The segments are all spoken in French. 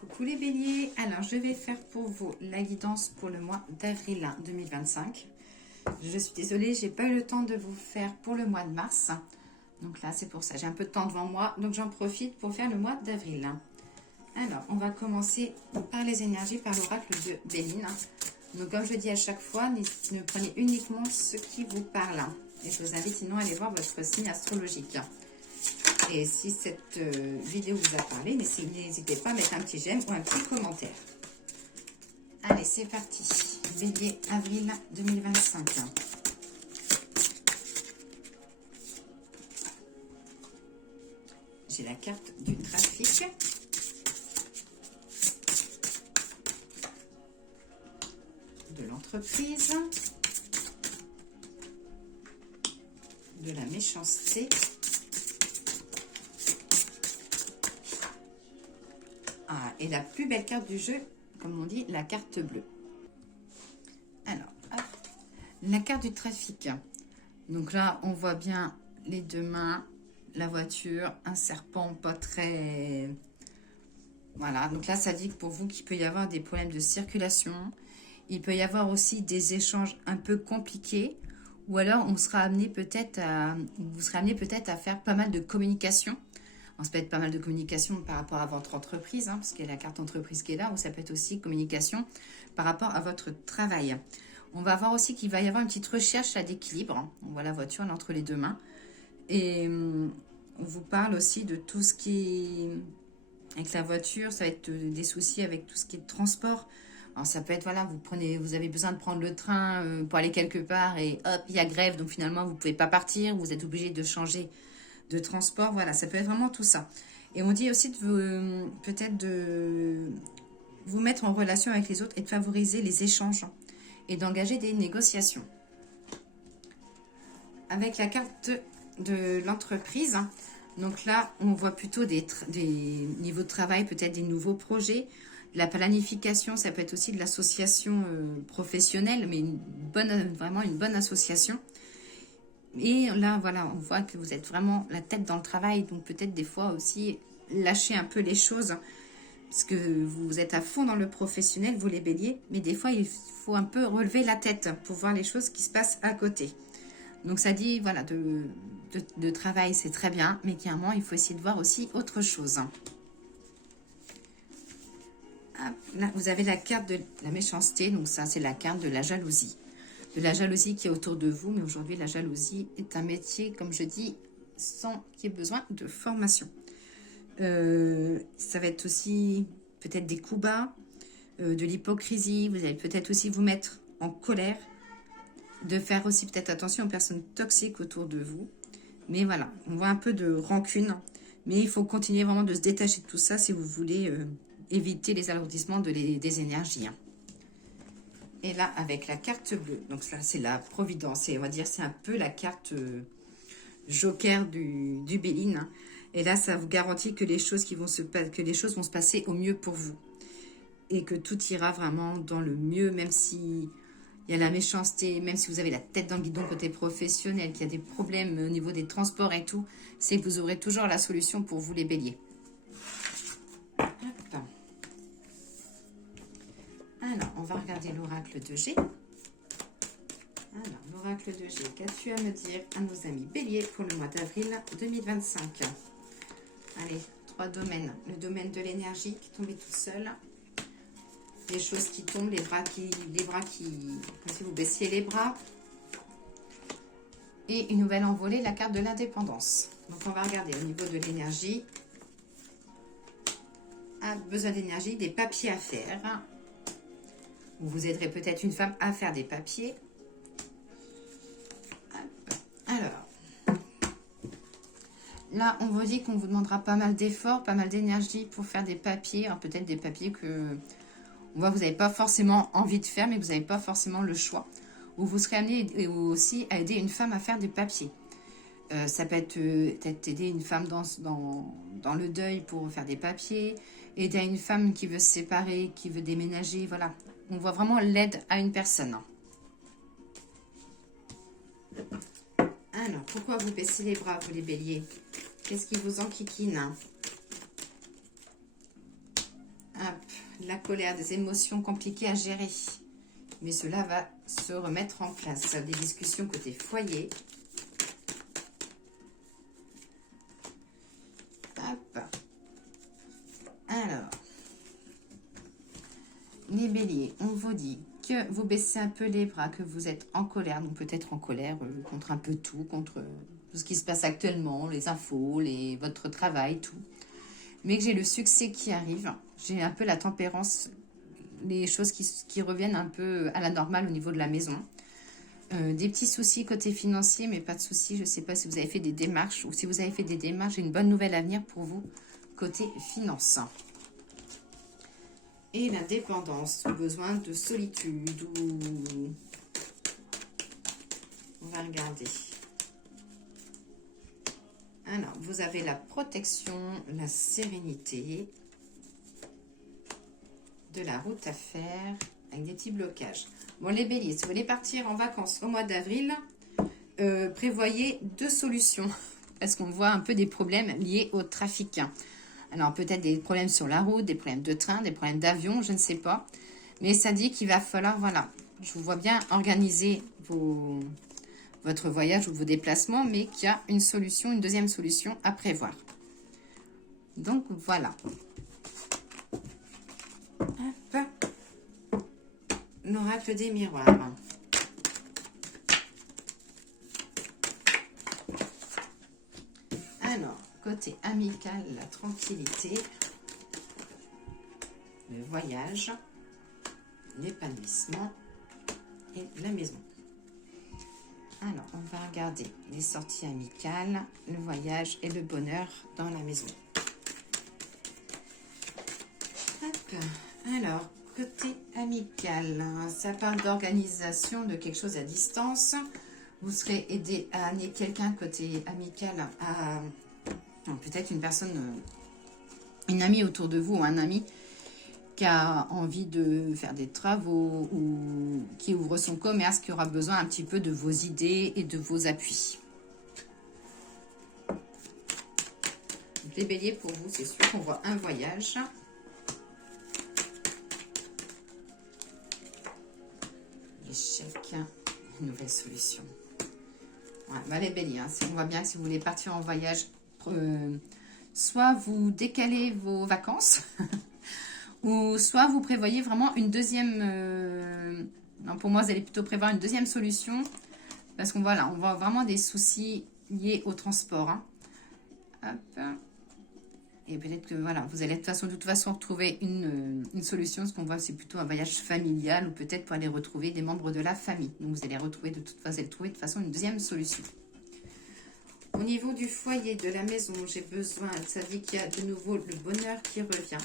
Coucou les béliers, alors je vais faire pour vous la guidance pour le mois d'avril 2025. Je suis désolée, j'ai pas eu le temps de vous faire pour le mois de mars. Donc là c'est pour ça, j'ai un peu de temps devant moi, donc j'en profite pour faire le mois d'avril. Alors on va commencer par les énergies, par l'oracle de Béline. Donc comme je dis à chaque fois, ne prenez uniquement ce qui vous parle. Et je vous invite sinon à aller voir votre signe astrologique. Et si cette vidéo vous a parlé, n'hésitez pas à mettre un petit j'aime ou un petit commentaire. Allez, c'est parti. Bélier, avril 2025. J'ai la carte du trafic. De l'entreprise. De la méchanceté. Ah, et la plus belle carte du jeu, comme on dit, la carte bleue. Alors, hop, la carte du trafic. Donc là, on voit bien les deux mains, la voiture, un serpent pas très... Voilà, donc là, ça dit que pour vous qu'il peut y avoir des problèmes de circulation. Il peut y avoir aussi des échanges un peu compliqués. Ou alors, vous serez amené peut-être à faire pas mal de communication. Ça peut être pas mal de communication par rapport à votre entreprise, parce qu'il y a la carte entreprise qui est là, ou ça peut être aussi communication par rapport à votre travail. On va voir aussi qu'il va y avoir une petite recherche à d'équilibre. On voit la voiture là, entre les deux mains. Et on vous parle aussi de tout ce qui est avec la voiture. Ça va être des soucis avec tout ce qui est transport. Alors ça peut être, voilà, vous avez besoin de prendre le train pour aller quelque part et hop, il y a grève. Donc finalement, vous ne pouvez pas partir. Vous êtes obligé de changer de transport, voilà, ça peut être vraiment tout ça. Et on dit aussi peut-être de vous mettre en relation avec les autres et de favoriser les échanges et d'engager des négociations. Avec la carte de l'entreprise, donc là, on voit plutôt des niveaux de travail, peut-être des nouveaux projets. La planification, ça peut être aussi de l'association professionnelle, mais vraiment une bonne association. Et là, voilà, on voit que vous êtes vraiment la tête dans le travail. Donc peut-être des fois aussi lâcher un peu les choses. Parce que vous êtes à fond dans le professionnel, vous les béliers. Mais des fois, il faut un peu relever la tête pour voir les choses qui se passent à côté. Donc ça dit, voilà, de travail, c'est très bien. Mais clairement, il faut essayer de voir aussi autre chose. Ah, là, vous avez la carte de la méchanceté. Donc ça, c'est la carte de la jalousie. De la jalousie qui est autour de vous, mais aujourd'hui la jalousie est un métier, comme je dis, sans qu'il y ait besoin de formation. Ça va être aussi peut-être des coups bas, de l'hypocrisie, vous allez peut-être aussi vous mettre en colère, de faire aussi peut-être attention aux personnes toxiques autour de vous. Mais voilà, on voit un peu de rancune, mais il faut continuer vraiment de se détacher de tout ça si vous voulez éviter les alourdissements des énergies. Et là, avec la carte bleue, donc ça, c'est la providence. Et on va dire, c'est un peu la carte joker du Béline. Et là, ça vous garantit que les choses vont se passer au mieux pour vous. Et que tout ira vraiment dans le mieux, même si il y a la méchanceté, même si vous avez la tête dans le guidon côté professionnel, qu'il y a des problèmes au niveau des transports et tout, c'est que vous aurez toujours la solution pour vous les béliers. Alors, on va regarder l'oracle de G. Alors, l'oracle de G, qu'as-tu à me dire à nos amis béliers pour le mois d'avril 2025? Allez, 3 domaines. Le domaine de l'énergie qui tombait tout seul. Les choses qui tombent, les bras qui... Comme si vous baissiez les bras. Et une nouvelle envolée, la carte de l'indépendance. Donc, on va regarder au niveau de l'énergie. Besoin d'énergie, des papiers à faire. Vous aiderez peut-être une femme à faire des papiers. Alors, là, on vous dit qu'on vous demandera pas mal d'efforts, pas mal d'énergie pour faire des papiers. Alors, peut-être des papiers que vous n'avez pas forcément envie de faire, mais vous n'avez pas forcément le choix. Ou vous serez amené aussi à aider une femme à faire des papiers. Ça peut être peut-être aider une femme dans le deuil pour faire des papiers, aider une femme qui veut se séparer, qui veut déménager, voilà. On voit vraiment l'aide à une personne. Alors, pourquoi vous baissez les bras, vous les béliers? Qu'est-ce qui vous enquiquine? Hop. la colère, des émotions compliquées à gérer. Mais cela va se remettre en place. Des discussions côté foyer. Hop. Alors, les béliers, on vous dit que vous baissez un peu les bras, que vous êtes en colère, donc peut-être en colère contre un peu tout, contre tout ce qui se passe actuellement, les infos, votre travail, tout. Mais que j'ai le succès qui arrive, j'ai un peu la tempérance, les choses qui reviennent un peu à la normale au niveau de la maison. Des petits soucis côté financier, mais pas de soucis, je ne sais pas si vous avez fait des démarches, ou si vous avez fait des démarches, j'ai une bonne nouvelle à venir pour vous, côté finance. Et l'indépendance, besoin de solitude, on va regarder. Alors, vous avez la protection, la sérénité, de la route à faire, avec des petits blocages. Bon, les béliers, si vous voulez partir en vacances au mois d'avril, prévoyez 2 solutions, parce qu'on voit un peu des problèmes liés au trafic. Alors, peut-être des problèmes sur la route, des problèmes de train, des problèmes d'avion, je ne sais pas. Mais ça dit qu'il va falloir, voilà, je vous vois bien organiser votre voyage ou vos déplacements, mais qu'il y a une solution, une deuxième solution à prévoir. Donc, voilà. Hop. L'oracle des miroirs. Alors, côté amical, la tranquillité, le voyage, l'épanouissement et la maison. Alors, on va regarder les sorties amicales, le voyage et le bonheur dans la maison. Hop. Alors, côté amical, ça parle d'organisation de quelque chose à distance. Vous serez aidé à amener quelqu'un côté amical à peut-être une personne, une amie autour de vous ou un ami qui a envie de faire des travaux ou qui ouvre son commerce, qui aura besoin un petit peu de vos idées et de vos appuis. Donc, les béliers, pour vous, c'est sûr qu'on voit un voyage. L'échec, une nouvelle solution. Ouais, bah les béliers, on voit bien que si vous voulez partir en voyage, soit vous décalez vos vacances, ou soit vous prévoyez vraiment une deuxième... non, pour moi, vous allez plutôt prévoir une deuxième solution, parce qu'on voilà, on voit vraiment des soucis liés au transport. Hein. Hop. Et peut-être que voilà, vous allez de toute façon retrouver une solution. Ce qu'on voit, c'est plutôt un voyage familial, ou peut-être pour aller retrouver des membres de la famille. Donc vous allez retrouver de toute façon une deuxième solution. Au niveau du foyer, de la maison, j'ai besoin, ça dit qu'il y a de nouveau le bonheur qui revient.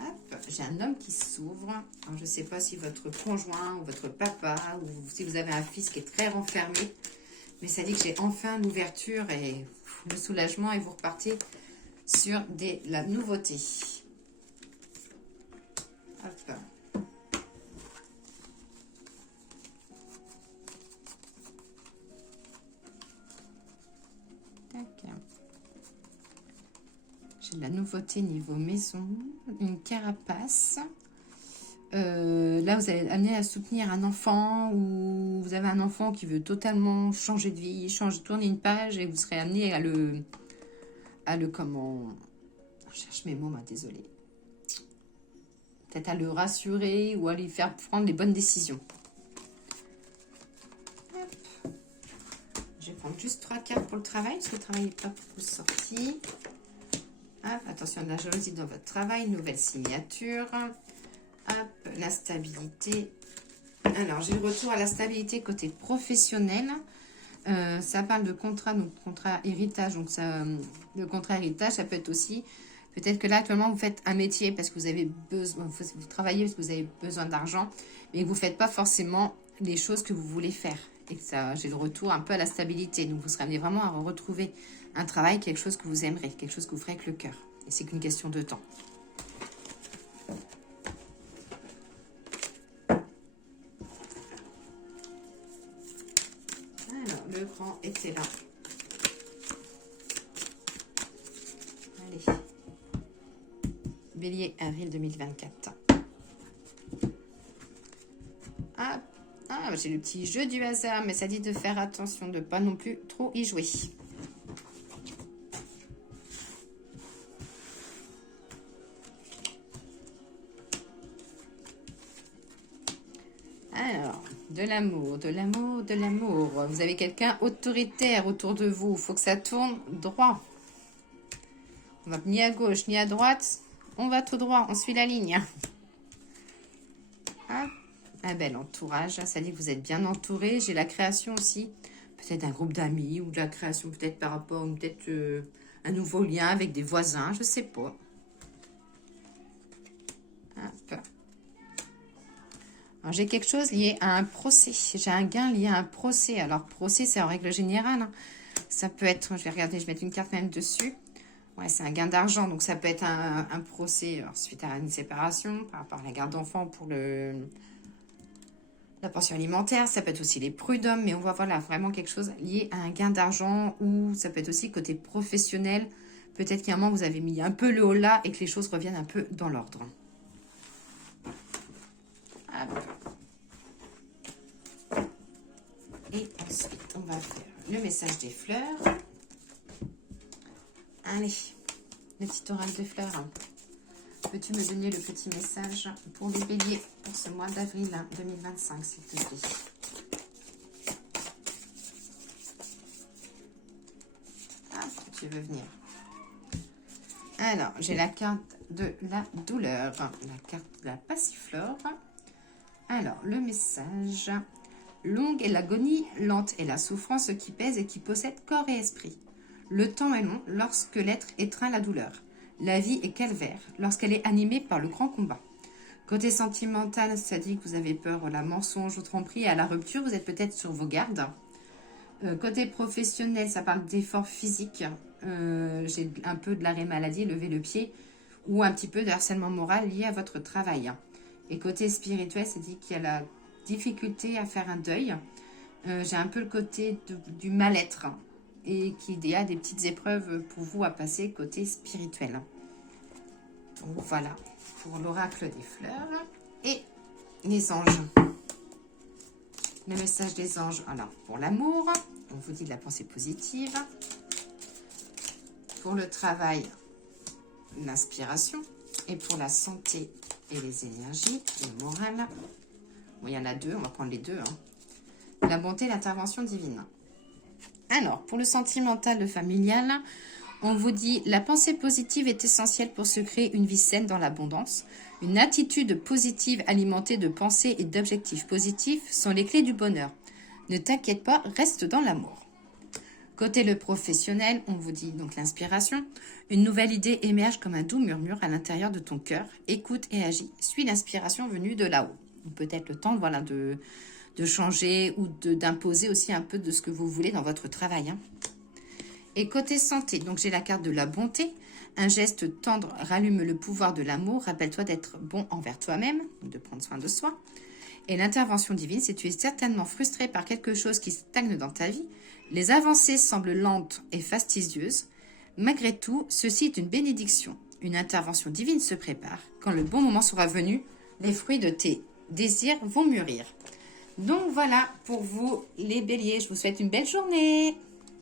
Hop, j'ai un homme qui s'ouvre. Je ne sais pas si votre conjoint ou votre papa, ou si vous avez un fils qui est très renfermé, mais ça dit que j'ai enfin l'ouverture et le soulagement, et vous repartez sur la nouveauté. Hop. J'ai de la nouveauté niveau maison, une carapace. Là, vous allez amener à soutenir un enfant, ou vous avez un enfant qui veut totalement changer de vie, tourner une page, et vous serez amené à le comment... Je cherche mes mots, désolée. Peut-être à le rassurer ou à lui faire prendre les bonnes décisions. Hop. Je vais prendre juste 3 cartes pour le travail, parce que le travail n'est pas beaucoup sorti. Hop, attention à la jalousie dans votre travail, nouvelle signature. Hop, la stabilité. Alors, j'ai le retour à la stabilité côté professionnel. Ça parle de contrat, donc contrat héritage. Donc, le contrat héritage, ça peut être aussi... Peut-être que là, actuellement, vous faites un métier parce que vous avez besoin... Vous travaillez parce que vous avez besoin d'argent, mais que vous ne faites pas forcément les choses que vous voulez faire. Et que ça, j'ai le retour un peu à la stabilité. Donc, vous serez amené vraiment à retrouver un travail, quelque chose que vous aimerez, quelque chose que vous ferez avec le cœur. Et c'est qu'une question de temps. Alors, le grand était là. Allez. Bélier, avril 2024. Ah, j'ai le petit jeu du hasard, mais ça dit de faire attention, de pas non plus trop y jouer. Alors, de l'amour, de l'amour, de l'amour. Vous avez quelqu'un autoritaire autour de vous. Il faut que ça tourne droit. On va ni à gauche ni à droite. On va tout droit. On suit la ligne. Ah, un bel entourage. Ça dit que vous êtes bien entouré. J'ai la création aussi. Peut-être un groupe d'amis ou de la création peut-être par rapport, peut-être un nouveau lien avec des voisins. Je ne sais pas. Hop. J'ai quelque chose lié à un procès. J'ai un gain lié à un procès. Alors, procès, c'est en règle générale. Hein. Ça peut être, je vais regarder, je vais mettre une carte même dessus. Ouais, c'est un gain d'argent. Donc, ça peut être un procès suite à une séparation par rapport à la garde d'enfants pour la pension alimentaire. Ça peut être aussi les prud'hommes. Mais on voit, voilà, vraiment quelque chose lié à un gain d'argent ou ça peut être aussi côté professionnel. Peut-être qu'à un moment, vous avez mis un peu le haut là et que les choses reviennent un peu dans l'ordre. Et ensuite, on va faire le message des fleurs. Allez, le petit oral de fleurs. Peux-tu me donner le petit message pour les béliers pour ce mois d'avril 2025, s'il te plaît? Ah, tu veux venir. Alors, j'ai la carte de la douleur, la carte de la passiflore. Alors, le message. Longue est l'agonie, lente est la souffrance qui pèse et qui possède corps et esprit. Le temps est long lorsque l'être étreint la douleur. La vie est calvaire lorsqu'elle est animée par le grand combat. Côté sentimental, ça dit que vous avez peur à la mensonge, aux tromperies et à la rupture. Vous êtes peut-être sur vos gardes. Côté professionnel, ça parle d'efforts physiques. J'ai un peu de l'arrêt maladie, lever le pied, ou un petit peu de harcèlement moral lié à votre travail. Et côté spirituel, c'est dit qu'il y a la difficulté à faire un deuil. J'ai un peu le côté du mal-être et qu'il y a des petites épreuves pour vous à passer côté spirituel. Donc voilà pour l'oracle des fleurs et les anges. Le message des anges, alors pour l'amour, on vous dit de la pensée positive. Pour le travail, l'inspiration. Et pour la santé et les énergies, le moral. Bon, il y en a deux, on va prendre les deux. Hein. La bonté et l'intervention divine. Alors, pour le sentimental, le familial, on vous dit la pensée positive est essentielle pour se créer une vie saine dans l'abondance. Une attitude positive alimentée de pensées et d'objectifs positifs sont les clés du bonheur. Ne t'inquiète pas, reste dans l'amour. Côté le professionnel, on vous dit donc l'inspiration. Une nouvelle idée émerge comme un doux murmure à l'intérieur de ton cœur. Écoute et agis. Suis l'inspiration venue de là-haut. Peut-être le temps voilà, de changer ou d'imposer aussi un peu de ce que vous voulez dans votre travail. Hein. Et côté santé, donc j'ai la carte de la bonté. Un geste tendre rallume le pouvoir de l'amour. Rappelle-toi d'être bon envers toi-même, de prendre soin de soi. Et l'intervention divine, si tu es certainement frustré par quelque chose qui stagne dans ta vie, les avancées semblent lentes et fastidieuses. Malgré tout, ceci est une bénédiction. Une intervention divine se prépare. Quand le bon moment sera venu, les fruits de tes désirs vont mûrir. Donc voilà pour vous les béliers. Je vous souhaite une belle journée.